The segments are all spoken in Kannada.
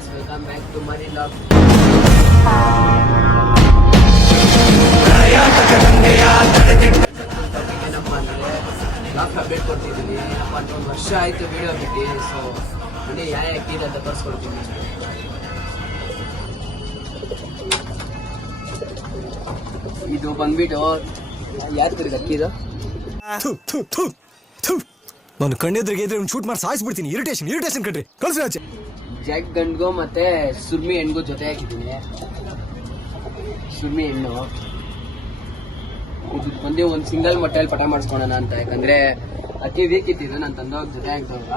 guys, welcome back to Money Log. ಏನಪ್ಪ ಅಂದರೆ ಲಾಕ್ ಅಪ್ಡೇಟ್ ಕೊಡ್ತಿದ್ದೀನಿ. ಏನಪ್ಪ ಅಂದರೆ ಒಂದು ವರ್ಷ ಆಯಿತು ವಿಡಿಯೋ ಬಿಟ್ಟು. ಸೊ ಮನೆ ಯಾವ ಹಾಕಿದೆ ಅಂತ ತೋರಿಸ್ಕೊಡ್ತೀನಿ. ಇದು ಬಂದ್ಬಿಟ್ಟು ಯಾರು ಕಡೆಗೆ ಅಕ್ಕಿದು ನಾನು ಕಣ್ಣೆದ್ರಿಗೆ ಇದ್ರೆ ಶೂಟ್ ಮಾಡಿ ಸಾಯಿಸ್ಬಿಡ್ತೀನಿ. ಇರಿಟೇಷನ್ ಕಣ್ರಿ. ಕಳ್ಸಿ ಆಚೆ. ಜಾಕ್ ಗಂಡ್ಗು ಮತ್ತೆ ಸುರ್ಮಿ ಹೆಣ್ಗೂ ಜೊತೆ ಹಾಕಿದ್ದೀನಿ. ಸುರ್ಮಿ ಹೆಣ್ಣು ಇದು ಬಂದು ಒಂದು ಸಿಂಗಲ್ ಮೊಟ್ಟೆಯಲ್ಲಿ ಪಟ ಮಾಡಿಸ್ಕೊಳ್ಳೋಣ ಅಂತ. ಯಾಕಂದ್ರೆ ಅಕ್ಕಿ ವೀಕ್ ಇಟ್ಟಿದ್ದು ನಾನು ತಂದೋಗ ಜೊತೆ ಆಗ್ತವಾಗ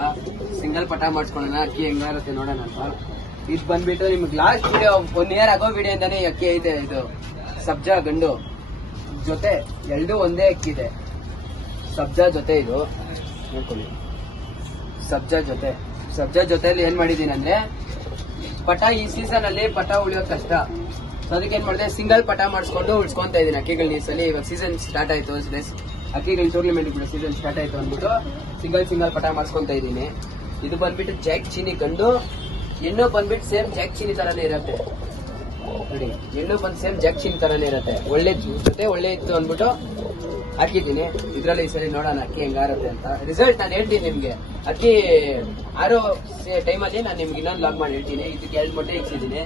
ಸಿಂಗಲ್ ಪಟ ಮಾಡಿಸ್ಕೊಳ್ಳೋಣ, ಅಕ್ಕಿ ಹೆಂಗಾರುತ್ತೆ ನೋಡೋಣ ಅಂತ. ಇದು ಬಂದ್ಬಿಟ್ಟು ನಿಮ್ಗೆ ಲಾಸ್ಟ್ ವಿಡಿಯೋ 1 year ಆಗೋ ವಿಡಿಯೋ ಅಂತಾನೆ ಅಕ್ಕಿ ಐತೆ. ಇದು ಸಬ್ಜಾ ಗಂಡು ಜೊತೆ ಎರಡು ಒಂದೇ ಅಕ್ಕಿದೆ. ಸಬ್ಜಾ ಜೊತೆ ಇದು ನೋಡ್ಕೊಳ್ಳಿ. ಸಬ್ಜಾ ಜೊತೆಲಿ ಏನ್ ಮಾಡಿದೀನಿ ಅಂದ್ರೆ ಪಟ ಈ ಸೀಸನ್ ಅಲ್ಲಿ ಪಟ ಉಳಿಯೋದು ಕಷ್ಟ. ಸೊ ಅದಕ್ಕೆ ಏನ್ ಮಾಡಿದೆ, ಸಿಂಗಲ್ ಪಟ ಮಾಡಿಸ್ಕೊಂಡು ಉಳ್ಸ್ಕೊಂತ ಇದೀನಿ ಅಕ್ಕಿಗಳನ್ನ. ಈ ಸಲ ಇವಾಗ ಸೀಸನ್ ಸ್ಟಾರ್ಟ್ ಆಯ್ತು, ಅಕ್ಕಿಗಳ ಟೂರ್ನಮೆಂಟ್ ಕೂಡ ಸೀಸನ್ ಸ್ಟಾರ್ಟ್ ಆಯ್ತು ಅಂದ್ಬಿಟ್ಟು ಸಿಂಗಲ್ ಪಟ ಮಾಡಿಸ್ಕೊಂತ ಇದೀನಿ. ಇದು ಬಂದ್ಬಿಟ್ಟು ಜಾಕ್ ಚೀನಿ ಗಂಡು, ಹೆಣ್ಣು ಬಂದ್ಬಿಟ್ಟು ಸೇಮ್ ಜಾಕ್ ಚೀನಿ ತರಾನೇ ಇರುತ್ತೆ ನೋಡಿ. ಹೆಣ್ಣು ಬಂದು ಸೇಮ್ ಜಾಕ್ ಚೀನಿ ತರಾನೇ ಇರುತ್ತೆ. ಒಳ್ಳೆ ಜೊತೆ ಒಳ್ಳೆ ಇತ್ತು ಅಂದ್ಬಿಟ್ಟು ಹಾಕಿದ್ದೀನಿ. ಇದ್ರಲ್ಲಿ ಈ ಸರಿ ನೋಡೋಣ ಅಕ್ಕಿ ಹೆಂಗಾರುತ್ತೆ ಅಂತ. ರಿಸಲ್ಟ್ ನಾನು ಹೇಳ್ತೀನಿ ನಿಮ್ಗೆ. ಅಕ್ಕಿ ಆರೋ ಟೈಮಲ್ಲಿ ನಾನು ನಿಮ್ಗೆ ಇನ್ನೊಂದು ಲಾಗ್ ಮಾಡಿ ಹೇಳ್ತೀನಿ. ಇದಕ್ಕೆ 2 ಮೊಟ್ಟೆ ಇಕ್ಸಿದ್ದೀನಿ.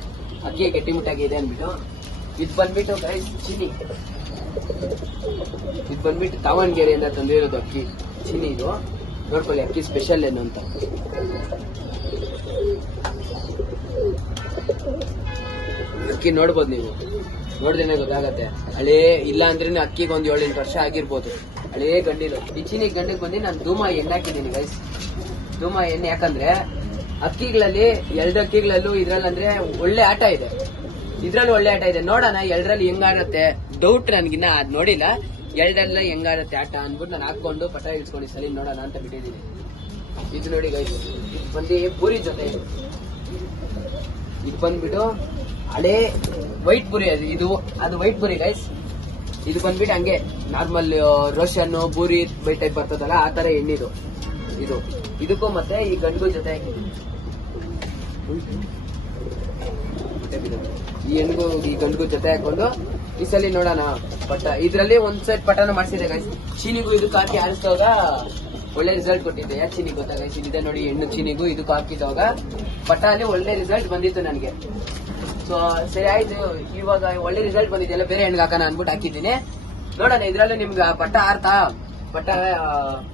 ಅಕ್ಕಿ ಗಟ್ಟಿ ಮುಟ್ಟಾಗಿದೆ ಅಂದ್ಬಿಟ್ಟು. ಇದು ಬಂದ್ಬಿಟ್ಟು ಗೈಸ್ ಚೀನಿ. ಇದು ಬಂದ್ಬಿಟ್ಟು ದಾವಣಗೆರೆಯಿಂದ ತಂದಿರೋದು ಅಕ್ಕಿ ಚೀನಿ. ಇದು ನೋಡ್ಕೊಳ್ಳಿ ಅಕ್ಕಿ ಸ್ಪೆಷಲ್ ಏನು ಅಂತ. ಅಕ್ಕಿ ನೋಡ್ಬೋದು ನೀವು, ನೋಡಿದ್ರೆ ಗೊತ್ತಾಗತ್ತೆ. ಹಳೇ ಇಲ್ಲ ಅಂದ್ರೆ ಅಕ್ಕಿಗೆ ಒಂದು 7-8 ವರ್ಷ ಆಗಿರ್ಬೋದು. ಹಳೇ ಗಂಡಿಲು. ಈ ಚೀನಿ ಗಂಡಿಗೆ ಬಂದು ನಾನು ಧೂಮ ಎಣ್ಣೆ ಹಾಕಿದ್ದೀನಿ ಗೈಸ್. ಧೂಮ ಎಣ್ಣೆ ಯಾಕಂದ್ರೆ ಅಕ್ಕಿಗಳಲ್ಲಿ 2 ಅಕ್ಕಿಗಳಲ್ಲೂ ಇದ್ರಲ್ಲಂದ್ರೆ ಒಳ್ಳೆ ಆಟ ಇದೆ. ಇದ್ರಲ್ಲಿ ಒಳ್ಳೆ ಆಟ ಇದೆ. ನೋಡೋಣ 2ರಲ್ಲಿ ಹೆಂಗಾರುತ್ತೆ. ಡೌಟ್ ನನ್ಗಿನ್ನ ಅದ್ ನೋಡಿಲ್ಲ. 2ರಲ್ಲ ಹೆಂಗಾರುತ್ತೆ ಆಟ ಅಂದ್ಬಿಟ್ಟು ನಾನು ಹಾಕೊಂಡು ಪಟ ಇಳ್ಸ್ಕೊಂಡು ಸಲ ನೋಡೋಣ ಅಂತ ಬಿಟ್ಟಿದ್ದೀನಿ. ಇದು ನೋಡಿ ಗೈಸ್, ಇದು ಬಂದು ಪೂರಿ ಜೊತೆ. ಇದು ಬಂದ್ಬಿಟ್ಟು ಹಳೇ ವೈಟ್ ಪುರಿ. ಅದು ವೈಟ್ ಪುರಿ ಗೈಸ್. ಇದು ಬಂದ್ಬಿಟ್ಟು ಹಂಗೆ normal Roshan puri white type ಬರ್ತದಲ್ಲ ಆ ತರ ಎಣ್ಣಿದು. ಇದಕ್ಕೂ ಮತ್ತೆ ಈ ಗಂಡು ಜೊತೆ ಹಾಕಿದ್ದೀನಿ. ಈ ಹೆಣ್ಗೂ ಈ ಗಂಡು ಜೊತೆ ಹಾಕೊಂಡು ಈ ಸಲ ನೋಡೋಣ ಪಟ. ಇದ್ರಲ್ಲಿ ಒಂದ್ ಸೈಡ್ ಪಟನ ಮಾಡಿಸಿದೆ ಗೈಸ್. ಚೀನಿಗೂ ಇದಕ್ಕೆ ಹಾಕಿ ಆರಿಸಿದಾಗ ಒಳ್ಳೆ ರಿಸಲ್ಟ್ ಕೊಟ್ಟಿದ್ದೆ. ಯಾಕೆ ಚೀನಿ ಗೊತ್ತಾ ಗೈಸ್? ಇದೆ ನೋಡಿ, ಹೆಣ್ಣು ಚೀನಿಗೂ ಇದಕ್ಕೂ ಹಾಕಿದಾಗ ಪಟ ಅಲ್ಲಿ ಒಳ್ಳೆ ರಿಸಲ್ಟ್ ಬಂದಿತ್ತು ನನಗೆ. ಸೊ ಸರಿ ಆಯ್ತು, ಇವಾಗ ಒಳ್ಳೆ ರಿಸಲ್ಟ್ ಬಂದಿದೆಯಲ್ಲ, ಬೇರೆ ಹೆಣ್ಗೆ ಹಾಕೋಣ ಅನ್ಬಿಟ್ಟು ಹಾಕಿದ್ದೀನಿ. ನೋಡೋಣ ಇದ್ರಲ್ಲೂ ನಿಮ್ಗೆ ಪಟ ಪಟ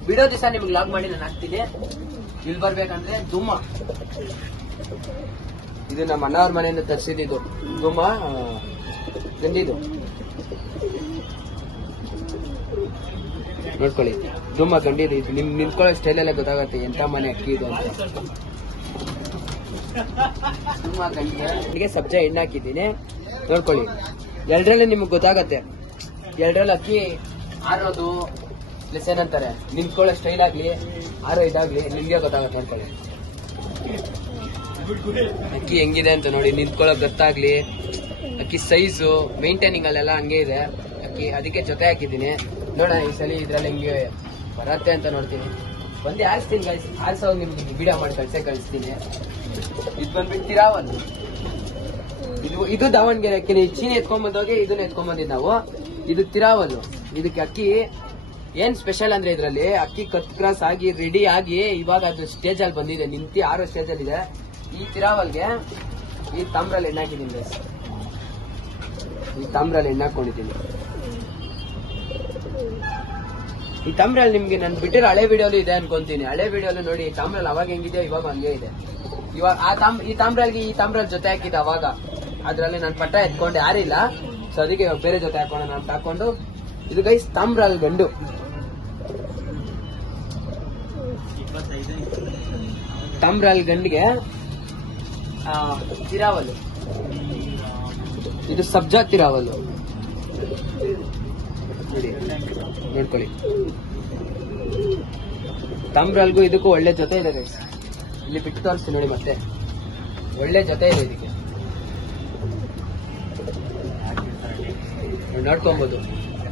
ಬಿಡೋ ದಿವಸ ನಿಮ್ಗೆ ಲಾಗ್ ಮಾಡಿ ನಾನು ಹಾಕ್ತೀನಿ. ಇಲ್ಲಿ ಬರ್ಬೇಕಂದ್ರೆ ಧೂಮ. ಇದು ನಮ್ಮ ಅಣ್ಣವ್ರ ಮನೆಯಿಂದ ತರಿಸಿದ್ದು ಧೂಮ ಗಂಡಿದು. ನೋಡ್ಕೊಳ್ಳಿ ಧೂಮ ಗಂಡಿದು. ಇದು ನಿಂತ್ಕೊಳ್ಳೋ ಸ್ಟೈಲೆಲ್ಲ ಗೊತ್ತಾಗತ್ತೆ ಎಂತ ಮನೆ ಅಕ್ಕಿ ಇದು ಅಂತ. ಗಂಡಿಗೆ ಸಬ್ಜಾ ಎಣ್ಣೆ ಹಾಕಿದ್ದೀನಿ. ನೋಡ್ಕೊಳ್ಳಿ 2ರಲ್ಲಿ ನಿಮ್ಗೆ ಗೊತ್ತಾಗತ್ತೆ. 2ರಲ್ಲಿ ಅಕ್ಕಿ ಆರೋದು ಪ್ಲಸ್ ಏನಂತಾರೆ ನಿಂತ್ಕೊಳ್ಳೋ ಸ್ಟೈಲ್ ಆಗ್ಲಿ ಆರೋ ಇದಾಗ್ಲಿ ನಿಮ್ಗೆ ಗೊತ್ತಾಗತ್ತೆ. ನೋಡ್ಕೊಳ್ಳಿ ಅಕ್ಕಿ ಹೆಂಗಿದೆ ಅಂತ ನೋಡಿ. ನಿಂತ್ಕೊಳ್ಳೋ ಗೊತ್ತಾಗ್ಲಿ, ಅಕ್ಕಿ ಸೈಜು ಮೇಂಟೈನಿಂಗ್ ಅಲ್ಲೆಲ್ಲ ಹಂಗೆ ಇದೆ ಅಕ್ಕಿ. ಅದಕ್ಕೆ ಜೊತೆ ಹಾಕಿದ್ದೀನಿ. ನೋಡೋಣ ಈ ಸಲ ಇದ್ರಲ್ಲಿ ಹೆಂಗೆ ಬರತ್ತೆ ಅಂತ ನೋಡ್ತೀನಿ. ಬಂದು ಆರಿಸ್ತೀನಿ ಗೈಸ್. ಆರಿಸೋವಾಗ ನಿಮ್ಗೆ ವಿಡಿಯೋ ಮಾಡಿ ಕಳಿಸ್ತೀನಿ. ಇದು ಬಂದ್ಬಿಟ್ಟು ತಿರಾವಲ್. ಇದು ದಾವಣಗೆರೆ ಅಕ್ಕಿ. ಚೀನಿ ಎತ್ಕೊಂಡ್ಬಂದೋಗಿ ಇದನ್ನ ಎತ್ಕೊಂಡ್ಬಂದಿದ್ದು ನಾವು. ಇದು ತಿರಾವಲ್. ಇದಕ್ಕೆ ಅಕ್ಕಿ ಏನ್ ಸ್ಪೆಷಲ್ ಅಂದ್ರೆ ಇದ್ರಲ್ಲಿ ಅಕ್ಕಿ ಕಟ್ ಕ್ರಾಸ್ ಆಗಿ ರೆಡಿ ಆಗಿ ಇವಾಗ ಅದು ಸ್ಟೇಜ್ ಅಲ್ಲಿ ಬಂದಿದೆ. ನಿಂತಿ ಆರೋ ಸ್ಟೇಜ್ ಅಲ್ಲಿ ಇದೆ. ಈ ತಿರಾವಲ್ಗೆ ಈ ತಾಮ್ರಲ್ಲಿ ಎಣ್ಣೆ ಹಾಕಿದ್ದೀನಿ ಗೈಸ್. ಈ ತಾಮ್ರಲ್ಲಿ ಎಣ್ಣೆ ಹಾಕೊಂಡಿದ್ದೀನಿ. ಈ ತಾಮ್ರಲ್ಲಿ ನಿಮ್ಗೆ ನಾನು ಬಿಟ್ಟಿರೋ ಹಳೆ ವಿಡಿಯೋಲು ಇದೆ ಅನ್ಕೊಂತೀನಿ. ಹಳೆ ವಿಡಿಯೋಲು ನೋಡಿ ತಾಮ್ರಲ್ಲಿ ಅವಾಗ ಹೆಂಗಿದೆಯೋ ಇವಾಗ ಹಂಗೆ ಇದೆ. ಇವಾಗ ಈ ತಾಮ್ರಲ್ಲಿ ಜೊತೆ ಹಾಕಿದ್ದೆ ಅವಾಗ. ಅದ್ರಲ್ಲಿ ನಾನು ಪಟ್ಟ ಎತ್ಕೊಂಡು ಯಾರಿಲ್ಲ. ಸೊ ಅದಕ್ಕೆ ಇವಾಗ ಬೇರೆ ಜೊತೆ ಹಾಕೋಣ ಅಂತ ಹಾಕೊಂಡು. ಇದು ಗೈಸ್ ತಾಮ್ರಲ್ಲಿ ಗಂಡು. ತಾಮ್ರಲ್ಲಿ ಗಂಡಿಗೆ ತಿರಾವಲು. ಇದು ಸಬ್ಜಾ ತಿರಾವಲು ನೋಡಿ. ನೋಡ್ಕೊಳ್ಳಿ ತಾಮ್ರಲ್ಗೂ ಇದಕ್ಕೂ ಒಳ್ಳೆ ಜೊತೆ ಇದೆ ಗೈಸ್. ಇಲ್ಲಿ ಬಿಟ್ಟು ತೋರಿಸ್ತೀನಿ ನೋಡಿ. ಮತ್ತೆ ಒಳ್ಳೆ ಜೊತೆ ಇದೆ ಇದಕ್ಕೆ. ನೋಡ್ಕೊಬಹುದು.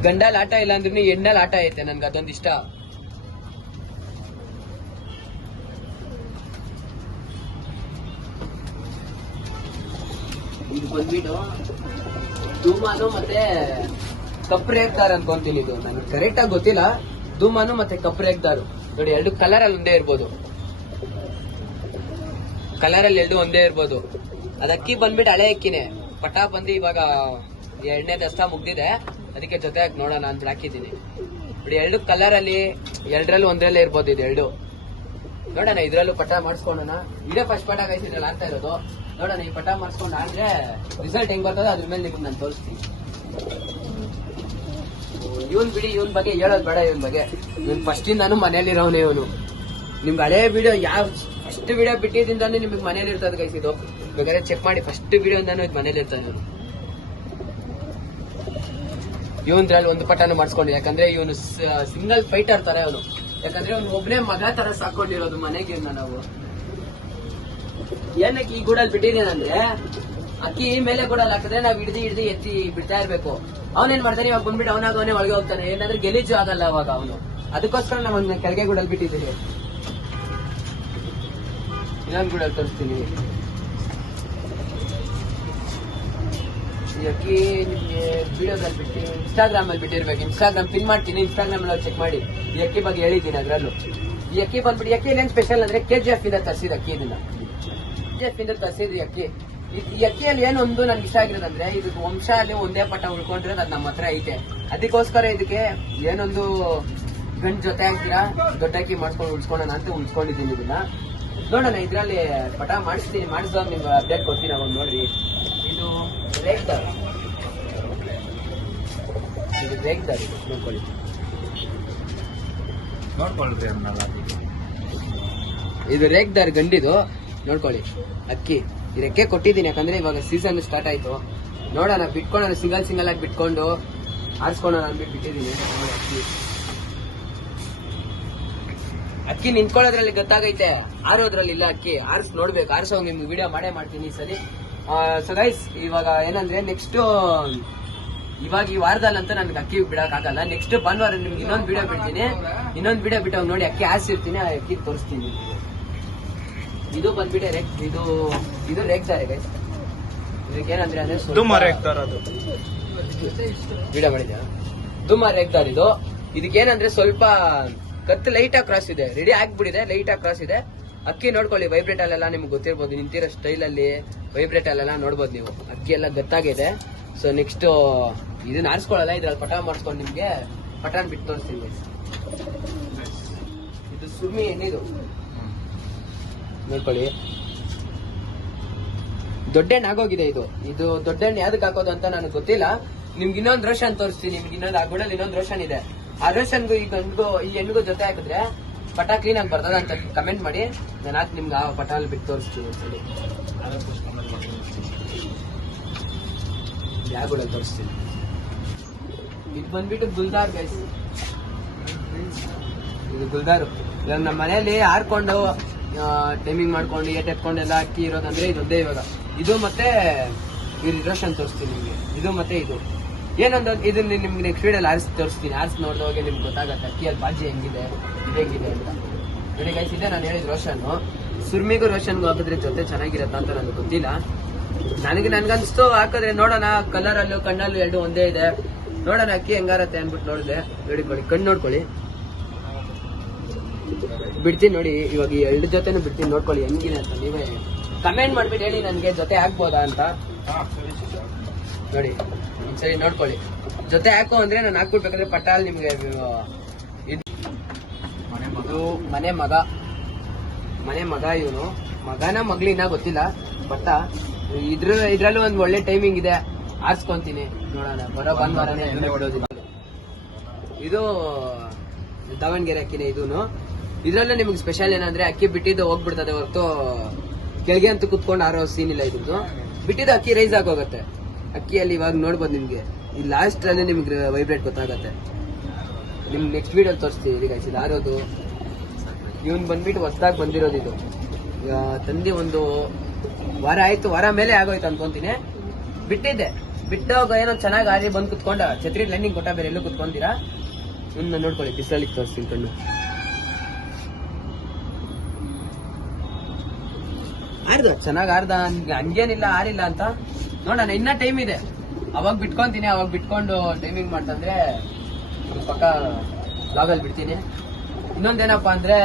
ಗಂಡಲ್ಲಿ ಆಟ ಇಲ್ಲ ಅಂದ್ರೆ ಹೆಣ್ಣಲ್ಲಿ ಆಟ ಐತೆ. ನನ್ಗೆ ಅದೊಂದು ಇಷ್ಟ. ಇದು ಬಂದ್ಬಿಟ್ಟು ಧೂಮಾನು ಮತ್ತೆ ಕಪ್ರೇಕ್ದಾರ್ ಅನ್ಕೊಂತೀನಿ. ಇದು ನನಗೆ ಕರೆಕ್ಟ್ ಆಗಿ ಗೊತ್ತಿಲ್ಲ. ಧೂಮಾನು ಮತ್ತೆ ಕಪ್ರೇಕ್ದಾರು ನೋಡಿ, ಎರಡು ಕಲರ್ ಅಲ್ಲಿ ಒಂದೇ ಇರ್ಬೋದು. ಕಲರ್ ಅಲ್ಲಿ ಎರಡು ಒಂದೇ ಇರ್ಬೋದು. ಅದ್ ಅಕ್ಕಿ ಬಂದ್ಬಿಟ್ಟು ಹಳೆ ಅಕ್ಕಿನೇ. ಪಟ ಬಂದು ಇವಾಗ 2ನೇ ದಸ್ತ ಮುಗ್ದಿದೆ, ಅದಕ್ಕೆ ಜೊತೆ ಹಾಕಿ ನೋಡೋಣ ಅಂತ ಹಾಕಿದ್ದೀನಿ ನೋಡಿ. ಎರಡು ಕಲರ್ ಅಲ್ಲಿ ಎರಡರಲ್ಲೂ ಒಂದ್ರಲ್ಲೇ ಇರ್ಬೋದು. ಇದು ಎರಡು ನೋಡೋಣ. ಇದ್ರಲ್ಲೂ ಪಟ ಮಾಡಿಸ್ಕೊಳ್ಳೋಣ. ಇದೇ ಫಸ್ಟ್ ಪಟ ಕಾಯ್ತಿದ್ರಲ್ಲ ಆಗ್ತಾ ಇರೋದು. ನೋಡೋಣ ಈ ಪಟ ಮಾಡಿಸ್ಕೊಂಡು ಆದ್ರೆ ರಿಸಲ್ಟ್ ಹೆಂಗ್ ಬರ್ತದೆ ಅದ್ರ ಮೇಲೆ ನಿಮ್ಗೆ ನಾನು ತೋರಿಸ್ತೀನಿ. ಇವನ್ ಬಿಡಿ, ಇವನ್ ಬಗ್ಗೆ ಹೇಳೋದು ಬೇಡ. ಇವನ್ ಬಗ್ಗೆ ಫಸ್ಟ್ ಇಂದಾನು ಮನೇಲಿರೋನು ಇವನು. ನಿಮ್ಗೆ ಹಳೆ ವಿಡಿಯೋ ಫಸ್ಟ್ ವಿಡಿಯೋ ಬಿಟ್ಟಿದ್ದಾನೆ ನಿಮ್ಗೆ ಮನೇಲಿ ಇರ್ತದೆ ಗೈಸ್. ಇದು ಬೇಕಾದ್ರೆ ಚೆಕ್ ಮಾಡಿ. ಫಸ್ಟ್ ವಿಡಿಯೋ ಇಂದಾನು ಇದು ಮನೇಲಿ ಇರ್ತಾನೆ ಇವನು. ಇವನ್ದ್ರಲ್ಲಿ ಒಂದು ಪಟನ ಮಾಡಿಸ್ಕೊಂಡು, ಯಾಕಂದ್ರೆ ಇವನು ಸಿಂಗಲ್ ಫೈಟರ್ ತರ ಇವನು. ಯಾಕಂದ್ರೆ ಅವ್ನು ಒಬ್ನೇ ಮಗ ತರ ಸಾಕೊಂಡಿರೋದು ಮನೆಗೆ ನಾವು. ಏನಕ್ಕೆ ಈ ಗೂಡಲ್ಲಿ ಬಿಟ್ಟಿದ್ದೀನಂದ್ರೆ ಅಕ್ಕಿ ಮೇಲೆ ಗೂಡಲ್ಲಿ ಹಾಕಿದ್ರೆ ನಾವ್ ಹಿಡ್ದು ಎತ್ತಿ ಬಿಡ್ತಾ ಇರ್ಬೇಕು. ಅವನೇನ್ ಮಾಡ್ತಾನೆ, ಇವಾಗ ಬಂದ್ಬಿಟ್ಟು ಅವನಾಗವನೇ ಒಳಗೆ ಹೋಗ್ತಾನೆ. ಏನಂದ್ರೆ ಗೆಲೀಜು ಆಗಲ್ಲ ಅವಾಗ ಅವನು. ಅದಕ್ಕೋಸ್ಕರ ನಾವು ಅವ್ನ ಕೆಳಗೆ ಗೂಡಲ್ಲಿ ಬಿಟ್ಟಿದ್ದೀವಿ. ಇನ್ನೊಂದು ಗೂಡಲ್ಲಿ ತೋರಿಸ್ತೀನಿ. ಈ ಅಕ್ಕಿ ನಿಮ್ಗೆ ವಿಡಿಯೋದಲ್ಲಿ ಬಿಟ್ಟು ಇನ್ಸ್ಟಾಗ್ರಾಮ್ ಅಲ್ಲಿ ಬಿಟ್ಟಿರ್ಬೇಕು. ಇನ್ಸ್ಟಾಗ್ರಾಮ್ ಪಿನ್ ಮಾಡ್ತೀನಿ, ಇನ್ಸ್ಟಾಗ್ರಾಮ್ ಅಲ್ಲಿ ಚೆಕ್ ಮಾಡಿ. ಈ ಅಕ್ಕಿ ಬಗ್ಗೆ ಹೇಳಿದ್ದೀನಿ ಅದ್ರಲ್ಲೂ. ಈ ಅಕ್ಕಿ ಬಂದ್ಬಿಟ್ಟು ಈ ಅಕ್ಕಿ ಏನ್ ಸ್ಪೆಷಲ್ ಅಂದ್ರೆ KGF ಇಂದ ತರಿಸಿದ ಅಕ್ಕಿ. ಇದನ್ನ KGF ಇಂದ ತರಿಸಿದ ಅಕ್ಕಿ. ಈ ಅಕ್ಕಿಯಲ್ಲಿ ಏನೊಂದು ನನ್ಗೆ ಇಷ್ಟ ಆಗಿರೋದಂದ್ರೆ ಇದು ವಂಶ ಅಲ್ಲಿ ಒಂದೇ ಪಟ ಉಳ್ಕೊಂಡಿರೋದು ಅದು ನಮ್ಮ ಹತ್ರ ಐತೆ. ಅದಕ್ಕೋಸ್ಕರ ಇದಕ್ಕೆ ಏನೊಂದು ಗಂಡು ಜೊತೆ ಹಾಕ್ತೀರಾ ದೊಡ್ಡ ಅಕ್ಕಿ ಮಾಡಿಸ್ಕೊಂಡು ಉಳ್ಸ್ಕೊಳ್ಳೋಣ ಅಂತ ಉಳ್ಸ್ಕೊಂಡಿದ್ದೀನಿ. ಇದನ್ನ ನೋಡೋಣ. ಇದ್ರಲ್ಲಿ ಪಟ ಮಾಡಿಸಿದಾಗ ನಿಮ್ಗೆ ಅಪ್ಡೇಟ್ ಕೊಡ್ತೀನಿ. ಅವಾಗ ನೋಡ್ರಿ. ಇದು ರೇಗ್ದಾರ್, ಇದು ರೇಗ್ದಾರ್. ಇದು ನೋಡ್ಕೊಳ್ಳಿ. ಇದು ರೇಗ್ದಾರ್ ಗಂಡಿದು ನೋಡ್ಕೊಳ್ಳಿ. ಅಕ್ಕಿ ಇದಕ್ಕೆ ಕೊಟ್ಟಿದ್ದೀನಿ, ಯಾಕಂದ್ರೆ ಇವಾಗ ಸೀಸನ್ ಸ್ಟಾರ್ಟ್ ಆಯ್ತು. ನೋಡೋಣ ಬಿಟ್ಕೊಂಡು ಸಿಂಗಲ್ ಆಗಿ ಬಿಟ್ಕೊಂಡು ಆರಿಸ್ಕೊಳ್ಳೋಣ ಅಂದ್ಬಿಟ್ಟು ಬಿಟ್ಟಿದ್ದೀನಿ. ಅಕ್ಕಿ ನಿಂತ್ಕೊಳ್ಳೋದ್ರಲ್ಲಿ ಗೊತ್ತಾಗೈತೆ, ಆರೋದ್ರಲ್ಲಿ ಇಲ್ಲ. ಅಕ್ಕಿ ನೋಡ್ಬೇಕು. ಆರಿಸೋಂಗ್ ನಿಮ್ಗೆ ವಿಡಿಯೋ ಮಾಡ್ತೀನಿ ಈ ಸರಿ. ಸೊ ಗೈಸ್, ಇವಾಗ ಏನಂದ್ರೆ ನೆಕ್ಸ್ಟ್ ಇವಾಗ ಈ ವಾರದಲ್ಲಂತ ನನ್ಗೆ ಅಕ್ಕಿ ಬಿಡಕ್ ಆಗಲ್ಲ. ನೆಕ್ಸ್ಟ್ ಭಾನುವಾರ ನಿಮ್ಗೆ ಇನ್ನೊಂದು ವಿಡಿಯೋ ಬಿಡ್ತೀನಿ. ಇನ್ನೊಂದು ವಿಡಿಯೋ ಬಿಟ್ಟಾಗ ನೋಡಿ ಅಕ್ಕಿ ಆರಿಸಿರ್ತೀನಿ, ಆ ಅಕ್ಕಿ ತೋರಿಸ್ತೀನಿ. ಇದು ಬಂದ್ಬಿಟ್ಟೆ ಇದು ರೇಗ್ತಾರೆ ಗೈಸ್. ಇದಕ್ಕೇನಂದ್ರೆ ಅಂದ್ರೆ ವಿಡಿಯೋ ಮಾಡಿದ್ಯಾ ಧೂಮ ರೇಗ್ದಾರ್. ಇದು ಇದಕ್ಕೇನಂದ್ರೆ ಸ್ವಲ್ಪ ಕತ್ತು ಲೈಟ್ ಆಗಿ ಕ್ರಾಸ್ ಇದೆ. ರೆಡಿ ಆಗ್ಬಿಟ್ಟಿದೆ, ಲೈಟ್ ಆಗಿ ಕ್ರಾಸ್ ಇದೆ. ಅಕ್ಕಿ ನೋಡ್ಕೊಳ್ಳಿ. ವೈಬ್ರೇಟ್ ಅಲ್ಲೆಲ್ಲ ನಿಮ್ಗೆ ಗೊತ್ತಿರ್ಬೋದು, ನಿಂತಿರೋ ಸ್ಟೈಲ್ ಅಲ್ಲಿ ವೈಬ್ರೇಟ್ ಅಲ್ಲೆಲ್ಲ ನೋಡ್ಬೋದು ನೀವು. ಅಕ್ಕಿ ಎಲ್ಲ ಗತ್ತಾಗಿದೆ. ಸೊ ನೆಕ್ಸ್ಟ್ ಇದನ್ನ ಆರಿಸ್ಕೊಳ್ಳಲ್ಲ, ಇದ್ರಲ್ಲಿ ಪಟ ಮಾಡಿಸ್ಕೊಂಡು ನಿಮ್ಗೆ ಪಟಾನ್ ಬಿಟ್ಟು ತೋರಿಸ್ತೀನಿ. ಇದು ಸುರ್ಮಿ ಎಣ್ಣಿದು ನೋಡ್ಕೊಳ್ಳಿ. ದೊಡ್ಡೆಣ್ಣೆ ಆಗೋಗಿದೆ. ಇದು ದೊಡ್ಡೆಣ್ಣೆ ಯಾವ್ದಕ್ಕೆ ಹಾಕೋದು ಅಂತ ನನಗೆ ಗೊತ್ತಿಲ್ಲ. ನಿಮ್ಗೆ ಇನ್ನೊಂದು ರೋಷನ್ ತೋರಿಸ್ತೀನಿ. ನಿಮ್ಗೆ ಇನ್ನೊಂದು ಆ ಗುಡಲ್ಲಿ ಇನ್ನೊಂದು ರೋಷನ್ ಇದೆ. ಆ ರೋಷನ್ಗೂ ಈ ಹೆಣ್ಣಿಗೂ ಜೊತೆ ಹಾಕಿದ್ರೆ ಪಟ ಕ್ಲೀನ್ ಆಗಿ ಬರ್ತದ ಅಂತ ಕಮೆಂಟ್ ಮಾಡಿ. ನಾನು ಹಾಕಿ ನಿಮ್ಗೆ ಆ ಪಟ ಅಲ್ಲಿ ಬಿಟ್ಟು ತೋರಿಸ್ತೀನಿ ಒಂದ್ಸಲಿ. ಯಾವ ಗುಡಲ್ಲಿ ತೋರಿಸ್ತೀನಿ. ಇದು ಬಂದ್ಬಿಟ್ಟು ಗುಲ್ದಾರ್ ಗೈಸ್. ಇದು ಗುಲ್ದಾರು. ಇವಾಗ ನಮ್ಮ ಮನೆಯಲ್ಲಿ ಹಾರ್ಕೊಂಡು ಟೈಮಿಂಗ್ ಮಾಡ್ಕೊಂಡು ಎತ್ಕೊಂಡೆಲ್ಲ ಅಕ್ಕಿ ಇರೋದಂದ್ರೆ ಇದೊಂದೇ ಇವಾಗ. ಇದು ಮತ್ತೆ ರೋಷನ್ ತೋರಿಸ್ತೀನಿ ನಿಮ್ಗೆ. ಇದು ಮತ್ತೆ ಇದು ಏನೊಂದು ಇದನ್ನ ನಿಮ್ಗೆ ನೆಕ್ಸ್ಟ್ ವೀಡಿಯೋಲ್ಲಿ ಆರಿಸಿ ತೋರಿಸ್ತೀನಿ. ಆರಿಸಿ ನೋಡಿದವಾಗ ನಿಮ್ಗೆ ಗೊತ್ತಾಗತ್ತೆ ಅಕ್ಕಿಯಲ್ಲಿ ಬಾಜಿ ಹೆಂಗಿದೆ, ಇದೇಗಿದೆ ಅಂತ. ನೋಡಿ ಗೈಸ್, ಇದೆ ನಾನು ಹೇಳಿದ ರೋಷನ್. ಸುರ್ಮಿಗೂ ರೋಷನ್ಗೂ ಹಾಕಿದ್ರೆ ಜೊತೆ ಚೆನ್ನಾಗಿರತ್ತ ಅಂತ ನನಗೆ ಗೊತ್ತಿಲ್ಲ. ನನ್ಗನ್ಸ್ತು ಹಾಕಿದ್ರೆ ನೋಡೋಣ. ಕಲರಲ್ಲೂ ಕಣ್ಣಲ್ಲೂ ಎರಡು ಒಂದೇ ಇದೆ. ನೋಡೋಣ ಅಕ್ಕಿ ಹೆಂಗಾರತ್ತೆ ಅನ್ಬಿಟ್ಟು ನೋಡಿದೆ. ನೋಡಿಕೊಳ್ಳಿ, ಕಣ್ಣು ನೋಡ್ಕೊಳ್ಳಿ. ಬಿಡ್ತೀನಿ ನೋಡಿ. ಇವಾಗ ಈ ಎರಡು ಜೊತೆನೂ ಬಿಡ್ತೀನಿ, ನೋಡ್ಕೊಳ್ಳಿ ಹೆಂಗಿದೆ ಅಂತ. ನೀವೇ ಕಮೆಂಟ್ ಮಾಡ್ಬಿಟ್ಟು ಹೇಳಿ ನನಗೆ ಜೊತೆ ಹಾಕ್ಬೋದಾ ಅಂತ. ನೋಡಿ ಸರಿ ನೋಡ್ಕೊಳ್ಳಿ. ಜೊತೆ ಹಾಕು ಅಂದ್ರೆ ನಾನು ಹಾಕ್ಬಿಡ್ಬೇಕಾದ್ರೆ ಪಟಾಲ್ ನಿಮ್ಗೆ. ಇದು ಮನೆ ಮಗ ಇವನು. ಮಗನ ಮಗಳಿನ ಗೊತ್ತಿಲ್ಲ. ಬಟ್ ಇದ್ರಲ್ಲೂ ಒಂದು ಒಳ್ಳೆ ಟೈಮಿಂಗ್ ಇದೆ. ಆರಿಸ್ಕೊಂತೀನಿ ನೋಡೋಣ. ಬರೋ ಭಾನುವಾರನೇ ಬಿಡೋದಿಲ್ಲ. ಇದು ದಾವಣಗೆರೆ ಅಕ್ಕಿನೇ. ಇದೂನು ಇದ್ರಲ್ಲೂ ನಿಮ್ಗೆ ಸ್ಪೆಷಲ್ ಏನಂದ್ರೆ ಅಕ್ಕಿ ಬಿಟ್ಟಿದ್ದು ಹೋಗ್ಬಿಡ್ತದೆ ಹೊರತು ಕೆಳಗೆ ಅಂತ ಕುತ್ಕೊಂಡು ಆರೋ ಸೀನ್ ಇಲ್ಲ. ಇದ್ರದ್ದು ಬಿಟ್ಟಿದ್ದು ಅಕ್ಕಿ ರೈಸ್ ಆಗೋಗುತ್ತೆ. ಅಕ್ಕಿಯಲ್ಲಿ ಇವಾಗ ನೋಡ್ಬೋದು ನಿಮ್ಗೆ. ಈ ಲಾಸ್ಟ್ ಅಲ್ಲಿ ನಿಮ್ಗೆ ವೈಬ್ರೇಟ್ ಗೊತ್ತಾಗತ್ತೆ. ನಿಮ್ಗೆ ನೆಕ್ಸ್ಟ್ ವಿಡಿಯೋ ತೋರಿಸ್ತೀವಿ. ಈಗ ಇದು ಆರೋದು ಇವನ್ ಬಂದ್ಬಿಟ್ಟು ಹೊಸದಾಗಿ ಬಂದಿರೋದು. ಇದು ತಂದಿ ಒಂದು ವಾರ ಆಯ್ತು, ವಾರ ಮೇಲೆ ಆಗೋಯ್ತು ಅನ್ಕೊಂತೀನಿ. ಬಿಟ್ಟಾಗ ಏನೋ ಚೆನ್ನಾಗಿ ಆರಿ ಬಂದು ಕುತ್ಕೊಂಡ ಛತ್ರಿ ಲೈನಿಂಗ್ ಕೊಟ್ಟ, ಬೇರೆ ಎಲ್ಲೂ ಕುತ್ಕೊಂತೀರಾ. ಇನ್ನು ನೋಡ್ಕೊಳ್ಳಿ, ಬಿಸಿಲಲ್ಲಿ ತೋರಿಸ್ತೀನಿ ಕಣ್ಣು. ಆರ್ದ ಚೆನ್ನಾಗಿ ಆರ್ದ, ಹಂಗೇನಿಲ್ಲ ಆರಿಲ್ಲ ಅಂತ. ನೋಡೋಣ, ಇನ್ನ ಟೈಮ್ ಇದೆ. ಅವಾಗ ಬಿಟ್ಕೊಂತೀನಿ, ಅವಾಗ ಬಿಟ್ಕೊಂಡು ಟೈಮಿಂಗ್ ಮಾಡ್ತಂದ್ರೆ ಪಕ್ಕ ಬ್ಲಾಗಲ್ಲಿ ಬಿಡ್ತೀನಿ. ಇನ್ನೊಂದೇನಪ್ಪಾ ಅಂದ್ರೆ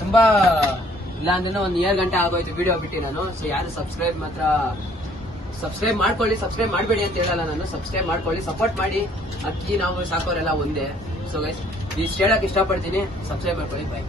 ತುಂಬಾ ಇಲ್ಲ ಅಂದ್ರೆ ಒಂದ್ 2 ಗಂಟೆ ಆಗೋಯ್ತು ವಿಡಿಯೋ ಬಿಟ್ಟು ನಾನು. ಸೊ ಯಾರು ಸಬ್ಸ್ಕ್ರೈಬ್ ಮಾಡ್ಕೊಳ್ಳಿ, ಸಬ್ಸ್ಕ್ರೈಬ್ ಮಾಡಬೇಡಿ ಅಂತ ಹೇಳಲ್ಲ ನಾನು. ಸಬ್ಸ್ಕ್ರೈಬ್ ಮಾಡ್ಕೊಳ್ಳಿ, ಸಪೋರ್ಟ್ ಮಾಡಿ. ಅಕ್ಕಿ ನಾವು ಸಾಕೋರೆಲ್ಲ ಒಂದೇ. ಸೊ ಗೈಸ್ ಇಷ್ಟು ಹೇಳಕ್ ಇಷ್ಟಪಡ್ತೀನಿ. ಸಬ್ಸ್ಕ್ರೈಬ್ ಮಾಡ್ಕೊಳ್ಳಿ. ಬೈ.